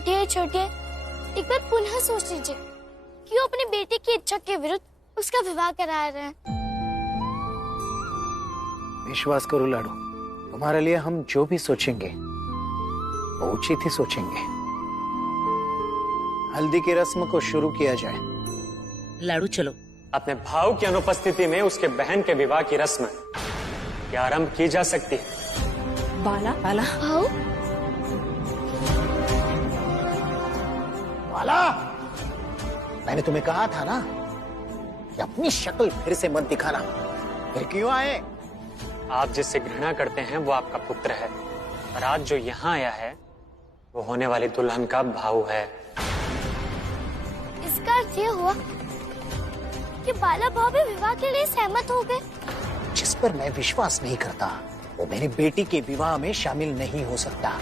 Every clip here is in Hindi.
छोटी है एक बार पुनः सोच लीजिए, क्यों अपने बेटे की इच्छा के विरुद्ध उसका विवाह करा रहे हैं। विश्वास करो लाडू, तुम्हारे लिए हम जो भी सोचेंगे वो उचित ही सोचेंगे। हल्दी की रस्म को शुरू किया जाए। लाडू चलो। अपने भाव की अनुपस्थिति में उसके बहन के विवाह की रस्म क्या आरंभ की जा सकती है? बाला भाऊ बाला, मैंने तुम्हें कहा था ना कि अपनी शक्ल फिर से मत दिखाना। फिर क्यों आए? आप जिससे घृणा करते हैं वो आपका पुत्र है, और आज जो यहाँ आया है वो होने वाली दुल्हन का भाऊ है। इसका अर्थ ये हुआ कि बाला भाव भी विवाह के लिए सहमत हो गए। जिस पर मैं विश्वास नहीं करता वो मेरी बेटी के विवाह में शामिल नहीं हो सकता।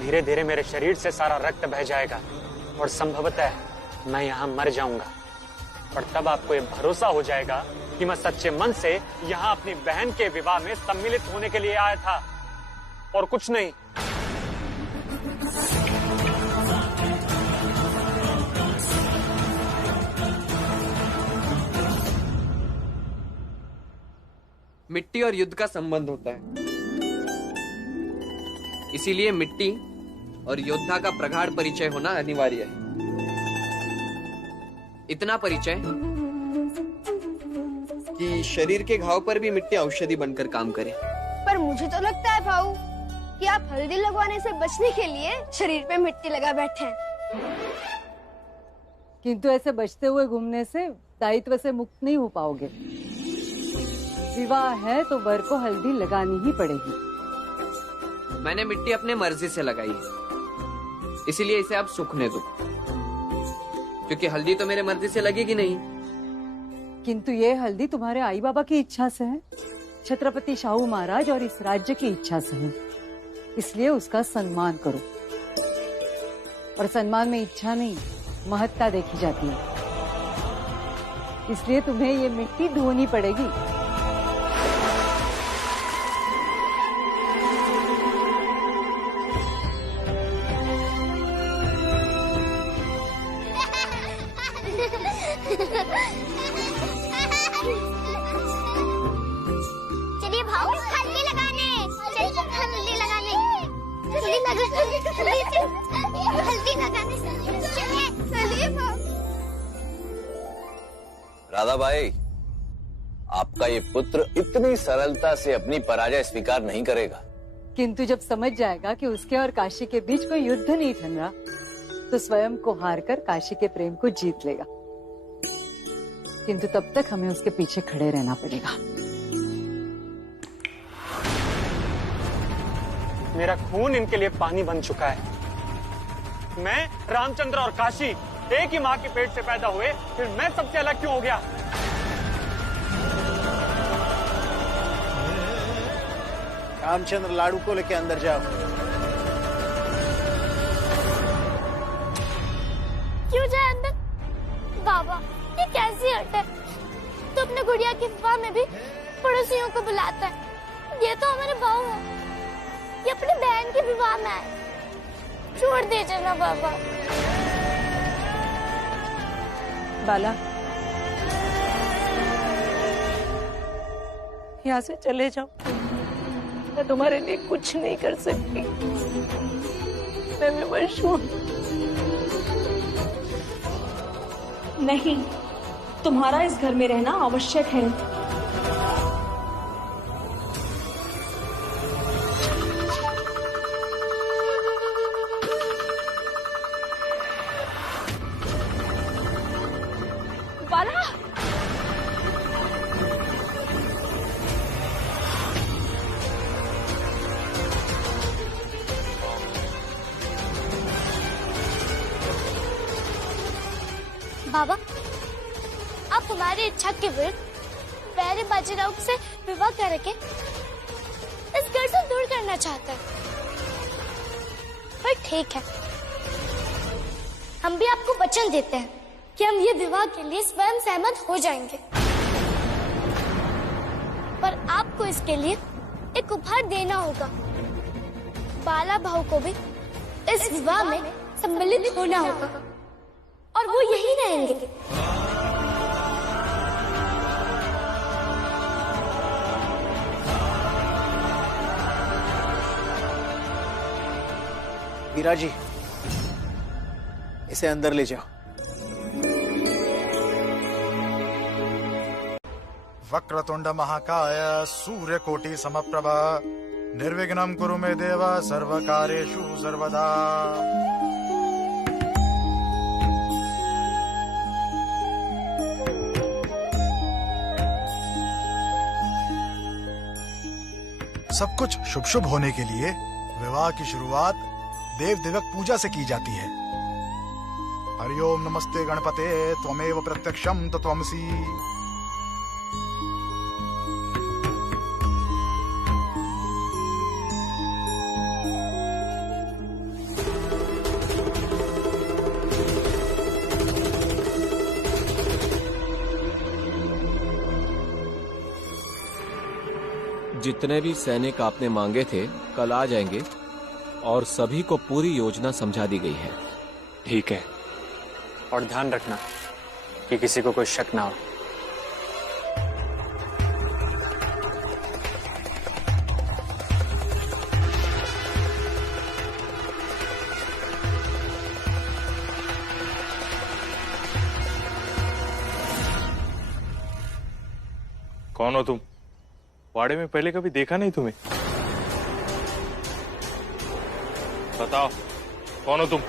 धीरे धीरे मेरे शरीर से सारा रक्त बह जाएगा और संभवतः मैं यहाँ मर जाऊंगा, और तब आपको ये भरोसा हो जाएगा कि मैं सच्चे मन से यहाँ अपनी बहन के विवाह में सम्मिलित होने के लिए आया था और कुछ नहीं। मिट्टी और युद्ध का संबंध होता है, इसीलिए मिट्टी और योद्धा का प्रगाढ़ परिचय होना अनिवार्य है। इतना परिचय कि शरीर के घाव पर भी मिट्टी औषधि बनकर काम करे। पर मुझे तो लगता है भाऊ कि आप हल्दी लगवाने से बचने के लिए शरीर पे मिट्टी लगा बैठे हैं। किंतु ऐसे बचते हुए घूमने से दायित्व से मुक्त नहीं हो पाओगे। विवाह है तो वर को हल्दी लगानी ही पड़ेगी। मैंने मिट्टी अपने मर्जी से लगाई है, इसीलिए इसे आप सूखने दो, क्योंकि हल्दी तो मेरे मर्जी से लगेगी नहीं। किंतु ये हल्दी तुम्हारे आई बाबा की इच्छा से है, छत्रपति शाहू महाराज और इस राज्य की इच्छा से है, इसलिए उसका सम्मान करो। और सम्मान में इच्छा नहीं, महत्ता देखी जाती है, इसलिए तुम्हें ये मिट्टी धोनी पड़ेगी। चलिए भाऊ, हल्दी लगाने, चलिए हल्दी लगाने, हल्दी लगाने, चलिए भाऊ। राधा भाई, आपका ये पुत्र इतनी सरलता से अपनी पराजय स्वीकार नहीं करेगा। किंतु जब समझ जाएगा कि उसके और काशी के बीच कोई युद्ध नहीं ठन रहा, तो स्वयं को हारकर काशी के प्रेम को जीत लेगा। किंतु तब तक हमें उसके पीछे खड़े रहना पड़ेगा। मेरा खून इनके लिए पानी बन चुका है। मैं, रामचंद्र और काशी एक ही माँ के पेट से पैदा हुए, फिर मैं सबसे अलग क्यों हो गया? रामचंद्र, लाडू को लेके अंदर जाओ। क्यों जाए अंदर? बाबा, ये कैसी हट है? तो अपने गुड़िया के विवाह में भी पड़ोसियों को बुलाता है। ये तो हमारे भाऊ है, ये अपनी बहन के विवाह में आए। छोड़ दीजिए ना बाबा। बाला, यहाँ से चले जाओ, मैं तुम्हारे लिए कुछ नहीं कर सकती। मैं विवश हूँ। नहीं, तुम्हारा इस घर में रहना आवश्यक है। बाला, बाबा, आप हमारे हमारी इच्छा के विरुद्ध वैरी बाजीराव से विवाह करके इस घर से दूर करना चाहता है। पर ठीक है, हम भी आपको वचन देते हैं कि हम ये विवाह के लिए स्वयं सहमत हो जाएंगे, पर आपको इसके लिए एक उपहार देना होगा। बाला भाऊ को भी इस विवाह में सम्मिलित होना होगा और वो यही रहेंगे। वीरा जी, इसे अंदर ले जाओ। वक्रतुंड महाकाय सूर्यकोटि समप्रभा निर्विघ्नं कुरु मे देव सर्वकार्येषु सर्वदा। सब कुछ शुभ शुभ होने के लिए विवाह की शुरुआत देव देवक पूजा से की जाती है। हरिओम नमस्ते गणपते त्वमेव प्रत्यक्षम तत्वमसि। जितने भी सैनिक आपने मांगे थे कल आ जाएंगे और सभी को पूरी योजना समझा दी गई है। ठीक है, और ध्यान रखना कि किसी को कोई शक ना हो। कौन हो तुम? वाड़े में पहले कभी देखा नहीं तुम्हें। बताओ कौन हो तुम?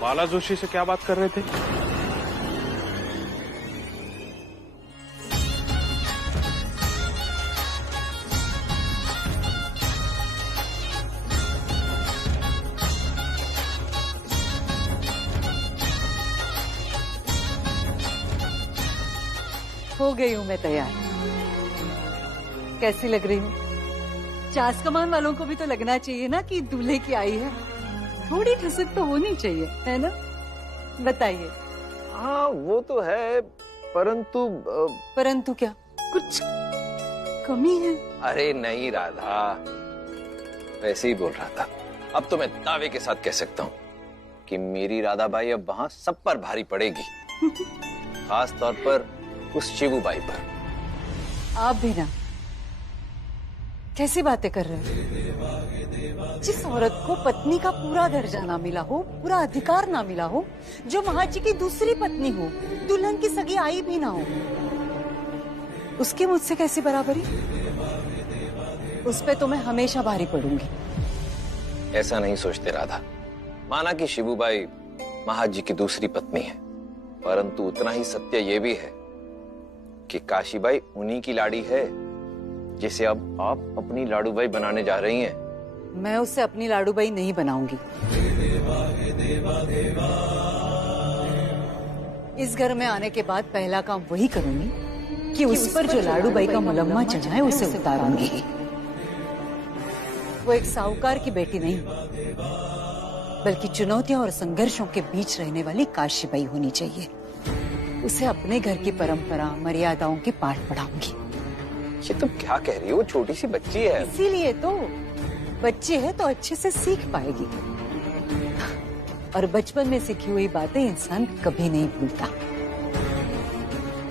बाला जोशी से क्या बात कर रहे थे? हो गई हूँ मैं तैयार। कैसी लग रही हूँ? चास कमान वालों को भी तो लगना चाहिए ना कि दूल्हे की आई है। थोड़ी ठसक तो होनी चाहिए, है ना? बताइए। हाँ वो तो है, परंतु परंतु क्या? कुछ कमी है? अरे नहीं राधा, वैसे ही बोल रहा था। अब तो मैं दावे के साथ कह सकता हूँ कि मेरी राधा बाई अब वहां सब पर भारी पड़ेगी। खास तौर पर उस शिवूबाई पर। आप भी ना, कैसी बातें कर रहे हो? जिस औरत को पत्नी का पूरा दर्जा ना मिला हो, पूरा अधिकार ना मिला हो, जो महाजी की दूसरी पत्नी हो, दुल्हन की सगी आई भी ना हो, उसकी मुझसे कैसी बराबरी? उस पे तो मैं हमेशा भारी पड़ूंगी। ऐसा नहीं सोचते राधा। माना कि शिवूबाई महाजी की दूसरी पत्नी है, परंतु उतना ही सत्य ये भी है कि काशीबाई उन्हीं की लाड़ी है जिसे अब आप अपनी लाडूबाई बनाने जा रही हैं। मैं उसे अपनी लाडूबाई नहीं बनाऊंगी। इस घर में आने के बाद पहला काम वही करूंगी कि उस पर जो लाडूबाई का मुलम्मा चढ़ा है उसे उतारूंगी। वो एक साहूकार की बेटी नहीं, बल्कि चुनौतियों और संघर्षों के बीच रहने वाली काशीबाई होनी चाहिए। उसे अपने घर की परंपरा मर्यादाओं के पाठ पढ़ाऊंगी। ये तुम क्या कह रही हो? छोटी सी बच्ची है। इसीलिए तो बच्ची है तो अच्छे से सीख पाएगी, और बचपन में सीखी हुई बातें इंसान कभी नहीं भूलता।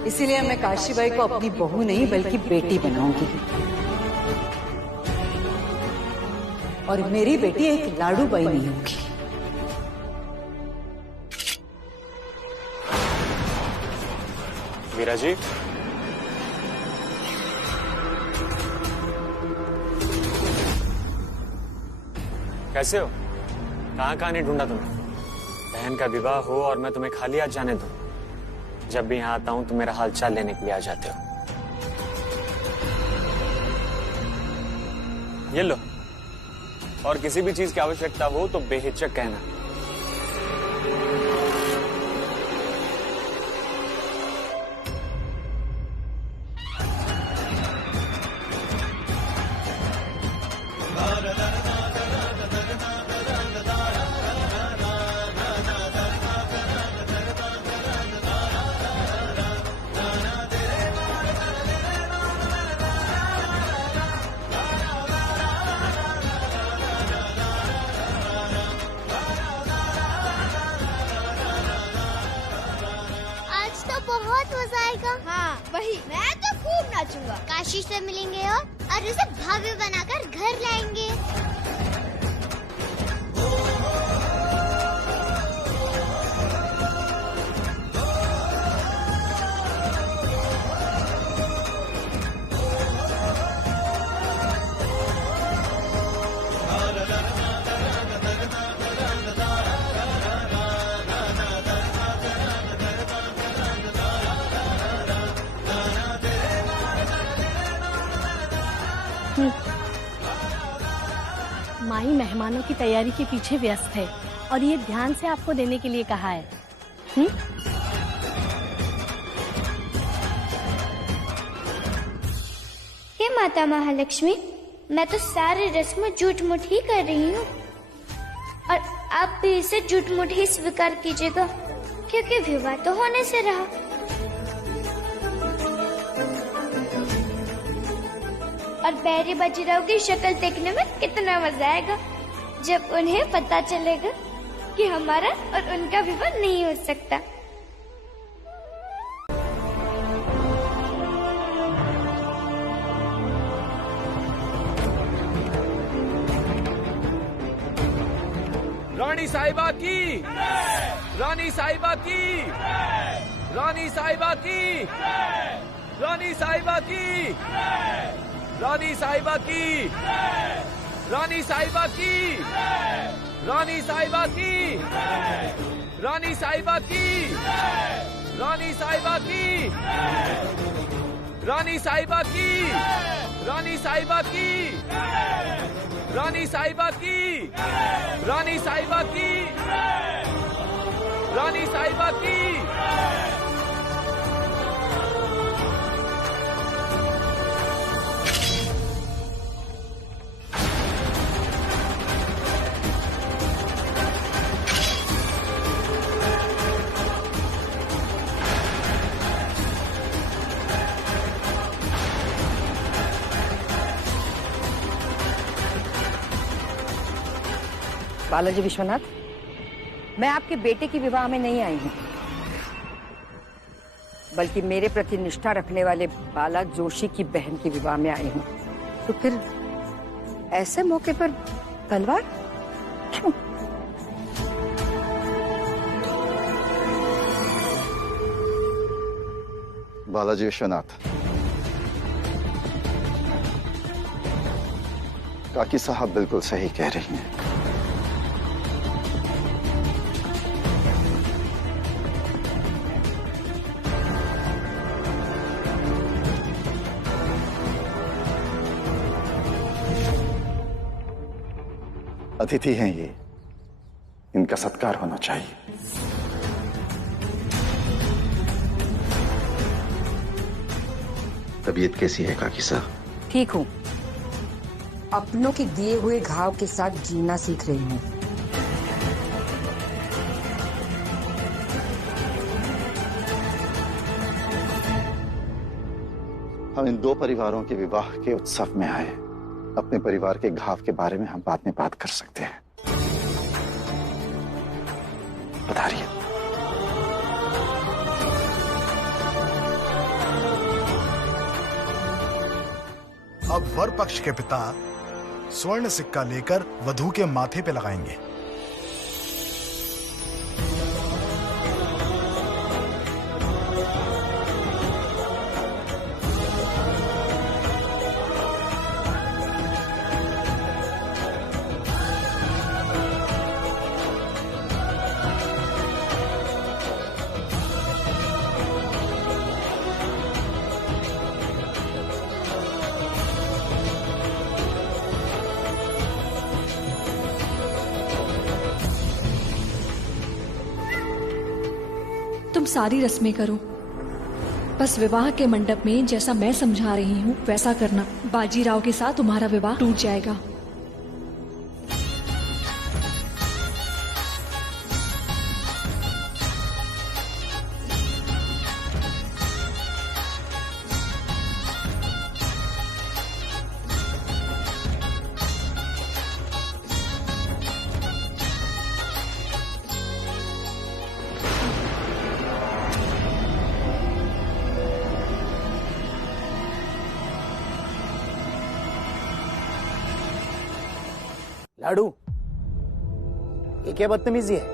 इसीलिए मैं काशीबाई को अपनी बहू नहीं बल्कि बेटी बनाऊंगी, और मेरी बेटी एक लाडूबाई नहीं होगी। वीरा जी, कैसे हो? कहाँ नहीं ढूंढा तुम्हें? बहन का विवाह हो और मैं तुम्हें खाली हाथ जाने दूं? जब भी यहाँ आता हूँ तो मेरा हालचाल लेने के लिए आ जाते हो। ये लो, और किसी भी चीज की आवश्यकता हो तो बेहिचक कहना। नाचूंगा। काशी से मिलेंगे और उसे भव्य बनाकर घर लाएंगे। माई मेहमानों की तैयारी के पीछे व्यस्त है और ये ध्यान से आपको देने के लिए कहा है। हे माता महालक्ष्मी, मैं तो सारी रस्म झूठ मूठ ही कर रही हूँ और आप भी इसे झूठ मूठ ही स्वीकार कीजिएगा, क्योंकि विवाह तो होने से रहा। और बैरी बाजीराव की शक्ल देखने में कितना मजा आएगा जब उन्हें पता चलेगा कि हमारा और उनका विवाह नहीं हो सकता। रानी साहिबा की, रानी साहिबा की, रानी साहिबा की, रानी साहिबा की, रानी साहिबा की, रानी साहिबा की, रानी साहिबा की, रानी साहिबा की, रानी साहिबा की, रानी साहिबा की, रानी साहिबा की, रानी साहिबा की, रानी साहिबा की, रानी साहिबा की। बालाजी विश्वनाथ, मैं आपके बेटे की विवाह में नहीं आई हूँ, बल्कि मेरे प्रति निष्ठा रखने वाले बाला जोशी की बहन की विवाह में आई हूँ। तो फिर ऐसे मौके पर तलवार क्यों? बालाजी विश्वनाथ, काकी साहब बिल्कुल सही कह रही हैं। अतिथि हैं ये, इनका सत्कार होना चाहिए। तबीयत कैसी है काकी साहब? ठीक हूँ, अपनों के दिए हुए घाव के साथ जीना सीख रही हूँ। हम इन दो परिवारों के विवाह के उत्सव में आए। अपने परिवार के घाव के बारे में हम बाद में बात कर सकते हैं। बताइए। अब वर पक्ष के पिता स्वर्ण सिक्का लेकर वधू के माथे पे लगाएंगे। तुम सारी रस्में करो, बस विवाह के मंडप में जैसा मैं समझा रही हूँ वैसा करना। बाजीराव के साथ तुम्हारा विवाह टूट जाएगा। लाडू, ये क्या बदतमीजी है?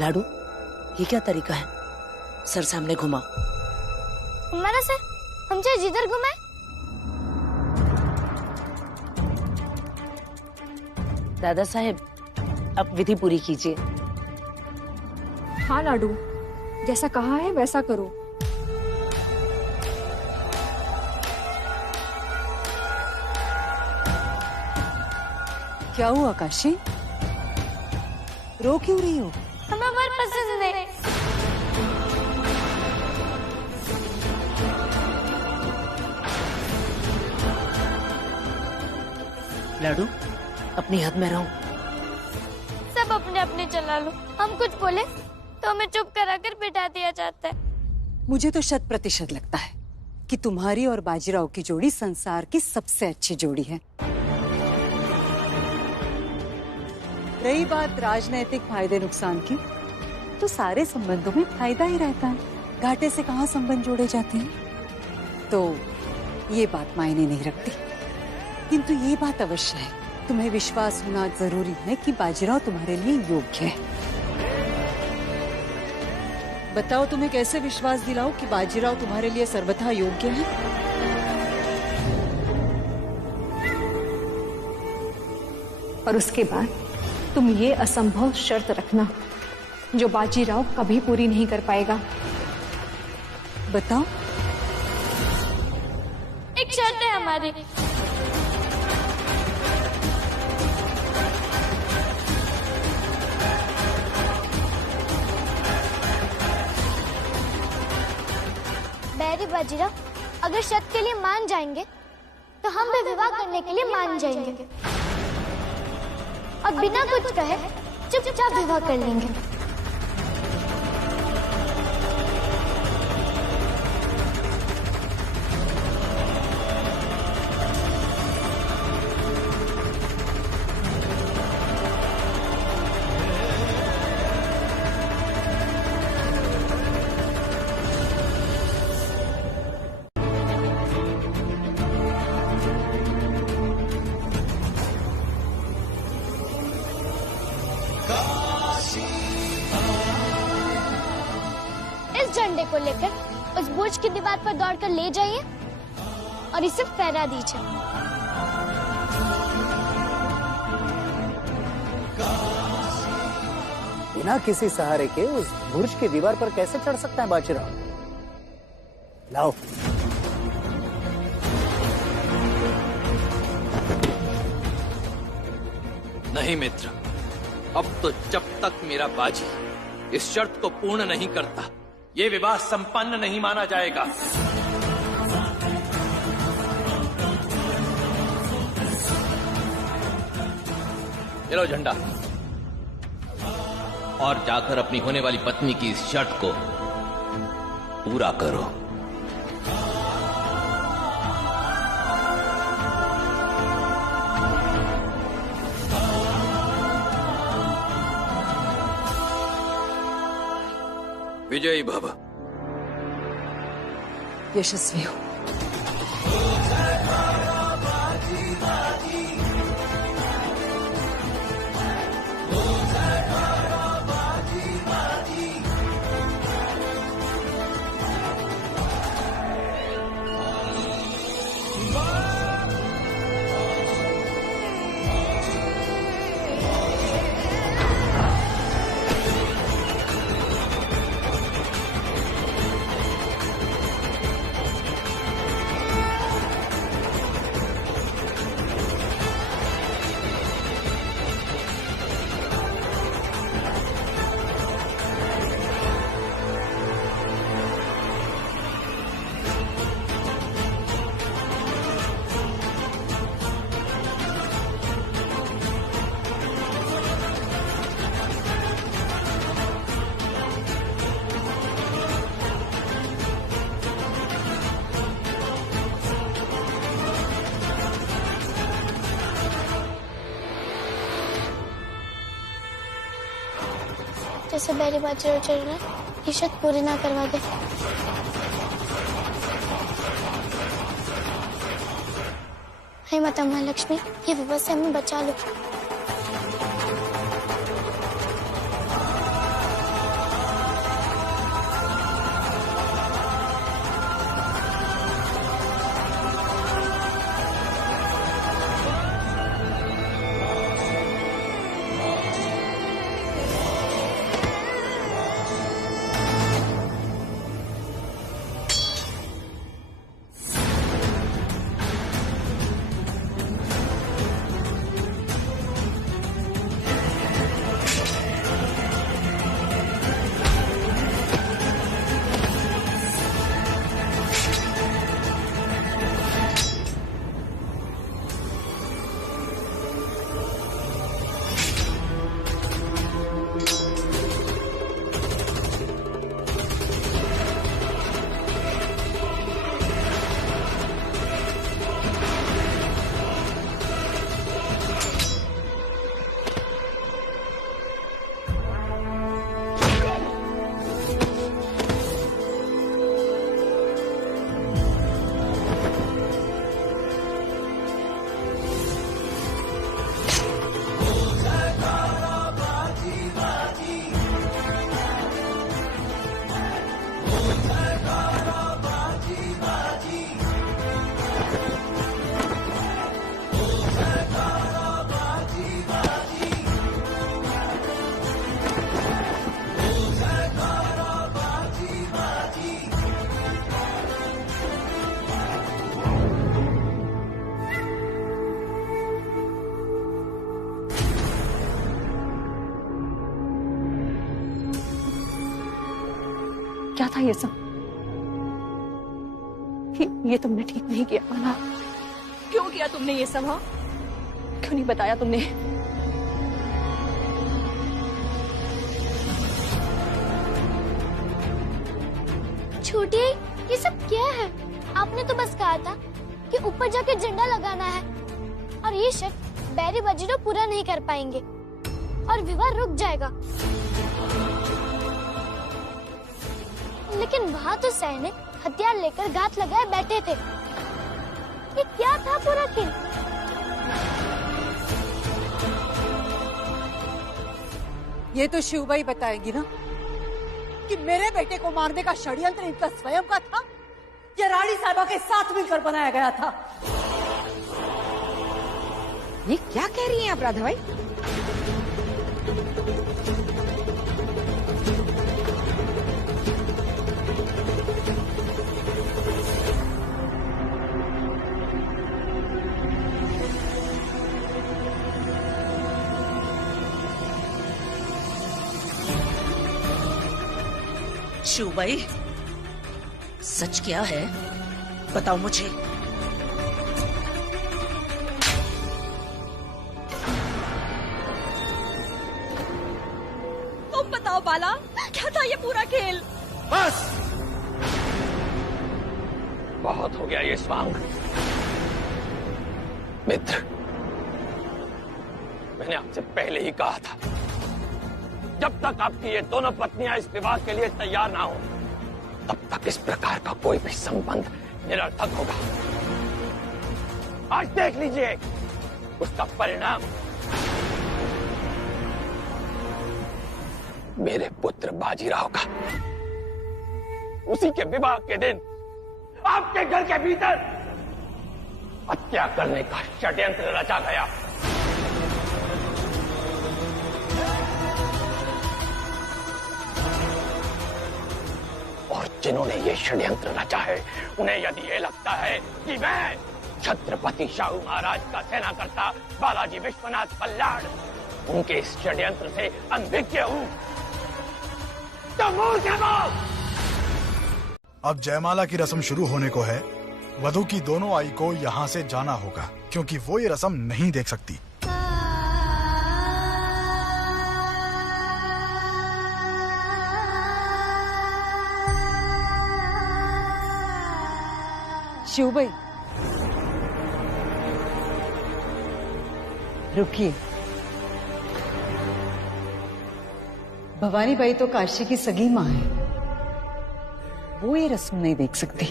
लाडू, ये क्या तरीका है? सर सामने घुमा। हमारा सर हम चाहे जिधर घुमाए। दादा साहेब, अब विधि पूरी कीजिए। हाँ लाडू, जैसा कहा है वैसा करो। क्या हुआ काशी? रो क्यों रही हो? हमें वर पसंद है। लाडू, अपनी हद में रहो। सब अपने अपने चला लो। हम कुछ बोले तो हमें चुप कराकर बिठा दिया जाता है। मुझे तो 100% लगता है कि तुम्हारी और बाजीराव की जोड़ी संसार की सबसे अच्छी जोड़ी है। रही बात राजनैतिक फायदे नुकसान की, तो सारे संबंधों में फायदा ही रहता है। घाटे से कहाँ संबंध जोड़े जाते हैं? तो ये बात मायने नहीं रखती। किंतु ये बात अवश्य है, तुम्हें विश्वास होना जरूरी है कि बाजीराव तुम्हारे लिए योग्य है। बताओ, तुम्हें कैसे विश्वास दिलाओ कि बाजीराव तुम्हारे लिए सर्वथा योग्य है? और उसके बाद तुम ये असंभव शर्त रखना जो बाजीराव कभी पूरी नहीं कर पाएगा। बताओ। एक शर्त है हमारी। बैरी बाजीराव अगर शर्त के लिए मान जाएंगे तो हम भी विवाह करने के लिए मान जाएंगे और बिना कुछ कहे चुपचाप विवाह कर लेंगे। इस झंडे को लेकर उस बुर्ज की दीवार पर दौड़कर ले जाइए और इसे फहरा दीजिए। बिना किसी सहारे के उस बुर्ज की दीवार पर कैसे चढ़ सकता है बाजीराव? लाओ। नहीं मित्र, अब तो जब तक मेरा बाजी इस शर्त को पूर्ण नहीं करता, ये विवाह संपन्न नहीं माना जाएगा। ये लो झंडा, और जाकर अपनी होने वाली पत्नी की इस शर्त को पूरा करो। विजयी भव। यशस्वी हो। जैसे बैरी बाजीराव चल रहा है, ये शर्त पूरी ना करवा दे। हे हे माता महालक्ष्मी, ये विवाह से हमें बचा लो। क्या था ये सब? ये तुमने ठीक नहीं किया माला। क्यों किया तुमने ये सब? हाँ, क्यों नहीं बताया तुमने? छोटी, ये सब क्या है? आपने तो बस कहा था कि ऊपर जाके झंडा लगाना है, और ये शर्त बैरी बाजीराव पूरा नहीं कर पाएंगे और विवाह रुक जाएगा। लेकिन वहाँ तो सैनिक हथियार लेकर घात लगाए बैठे थे। ये क्या था पूरा खेल? ये तो शिवबाई बताएंगी ना कि मेरे बेटे को मारने का षड्यंत्र इनका स्वयं का था या रानी साहबा के साथ मिलकर बनाया गया था। ये क्या कह रही हैं आप राधा भाई? शिवबाई, सच क्या है? बताओ मुझे। तुम बताओ बाला, क्या था ये पूरा खेल? बस बहुत हो गया ये स्वांग। मित्र, मैंने आपसे पहले ही कहा था, जब तक आपकी ये दोनों पत्नियां इस विवाह के लिए तैयार ना हो, तब तक इस प्रकार का कोई भी संबंध निरर्थक होगा। आज देख लीजिए उसका परिणाम। मेरे पुत्र बाजीराव का उसी के विवाह के दिन आपके घर के भीतर हत्या करने का षड्यंत्र रचा गया। और जिन्होंने ये षड्यंत्र रचा है, उन्हें यदि ये लगता है कि मैं छत्रपति शाहू महाराज का सेनाकर्ता बालाजी विश्वनाथ बल्लाड़ उनके इस षड्यंत्र से अनभिज्ञ हूं, तो मूर्ख है वो। अब जयमाला की रस्म शुरू होने को है। वधू की दोनों आई को यहाँ से जाना होगा, क्योंकि वो ये रस्म नहीं देख सकती। शिवबाई, रुकिए। भवानीबाई तो काशी की सगी माँ है, वो ये रस्म नहीं देख सकती,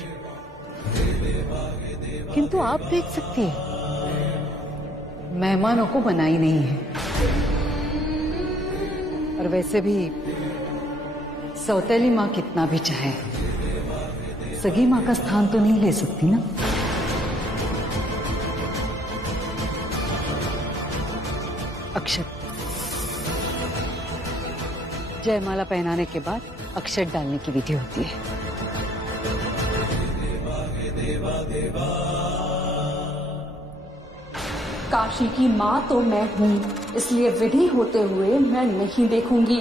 किंतु आप देख सकती है। मेहमानों को मनाही नहीं है। और वैसे भी सौतेली माँ कितना भी चाहे सगी माँ का स्थान तो नहीं ले सकती ना। अक्षत, जयमाला पहनाने के बाद अक्षत डालने की विधि होती है। काशी की माँ तो मैं हूँ, इसलिए विधि होते हुए मैं नहीं देखूंगी।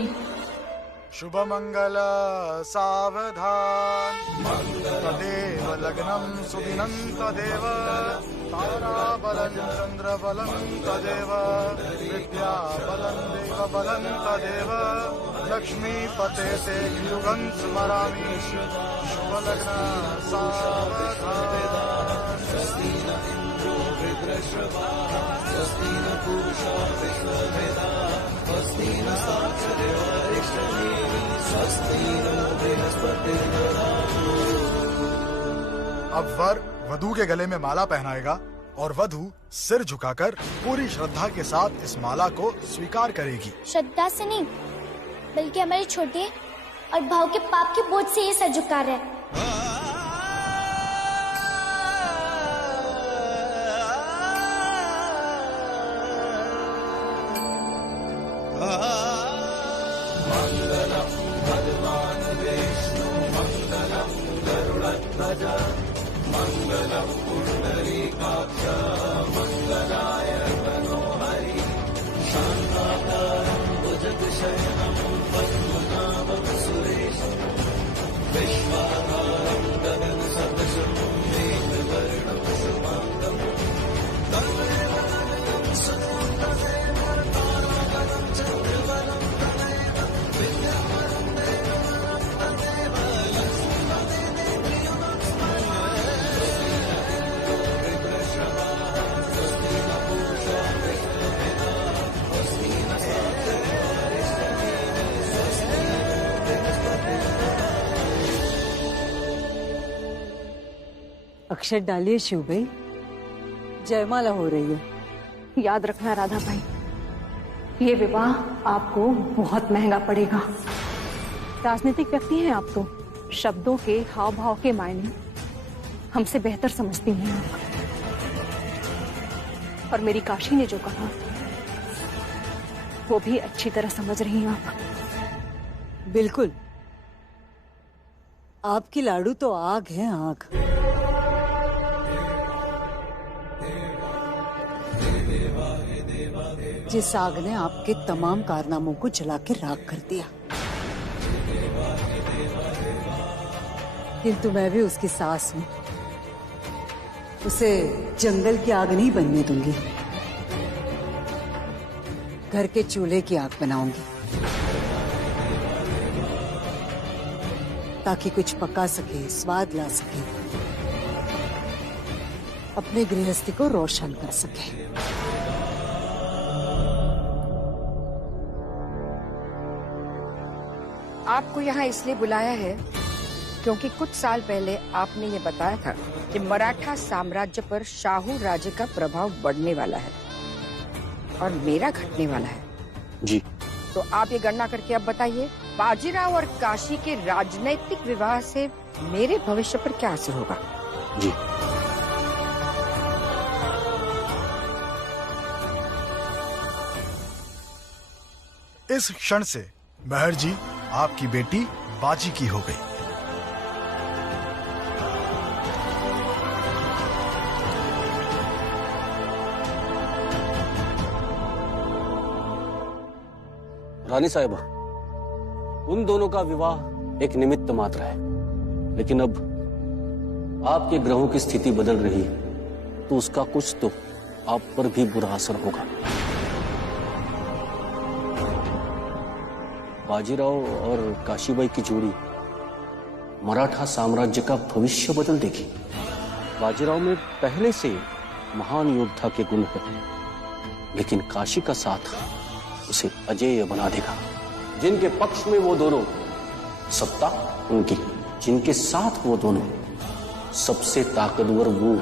शुभ मंगल सावधान तदेव लग्नम सुदिनं तदेव ताराबलं चंद्रबलं तदेव विद्याबलं देवबलं तदेव लक्ष्मीपते ते युगं स्मरामि। शुभ लग्न सावधान। अब वर वधू के गले में माला पहनाएगा और वधू सिर झुकाकर पूरी श्रद्धा के साथ इस माला को स्वीकार करेगी। श्रद्धा से नहीं, बल्कि हमारे छोटे और भाव के पाप के बोझ से ये सर झुका रहा है। अक्षत डालिए शिव भाई, जयमाला हो रही है। याद रखना राधा भाई, ये विवाह आपको बहुत महंगा पड़ेगा। राजनीतिक व्यक्ति हैं आप तो, शब्दों के हाव भाव के मायने हमसे बेहतर समझती हैं आप। और मेरी काशी ने जो कहा वो भी अच्छी तरह समझ रही हैं आप। बिल्कुल, आपकी लाडू तो आग है, आग। जिस आग ने आपके तमाम कारनामों को जला के राख कर दिया। किंतु मैं भी उसकी सास हूं, उसे जंगल की आग नहीं बनने दूंगी, घर के चूल्हे की आग बनाऊंगी, ताकि कुछ पका सके, स्वाद ला सके, अपने गृहस्थी को रोशन कर सके। आपको यहाँ इसलिए बुलाया है क्योंकि कुछ साल पहले आपने ये बताया था कि मराठा साम्राज्य पर शाहू राज्य का प्रभाव बढ़ने वाला है और मेरा घटने वाला है। जी। तो आप ये गणना करके अब बताइए, बाजीराव और काशी के राजनैतिक विवाह से मेरे भविष्य पर क्या असर होगा? जी। इस क्षण से महर जी आपकी बेटी बाजी की हो गई। रानी साहिबा, उन दोनों का विवाह एक निमित्त मात्र है, लेकिन अब आपके ग्रहों की स्थिति बदल रही है तो उसका कुछ तो आप पर भी बुरा असर होगा। बाजीराव और काशीबाई की जोड़ी मराठा साम्राज्य का भविष्य बदल देगी। बाजीराव में पहले से महान योद्धा के गुण है, लेकिन काशी का साथ उसे अजेय बना देगा। जिनके पक्ष में वो दोनों, सत्ता उनकी, जिनके साथ वो दोनों, सबसे ताकतवर वो।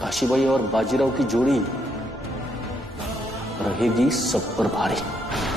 काशीबाई और बाजीराव की जोड़ी रहेगी सब पर भारी।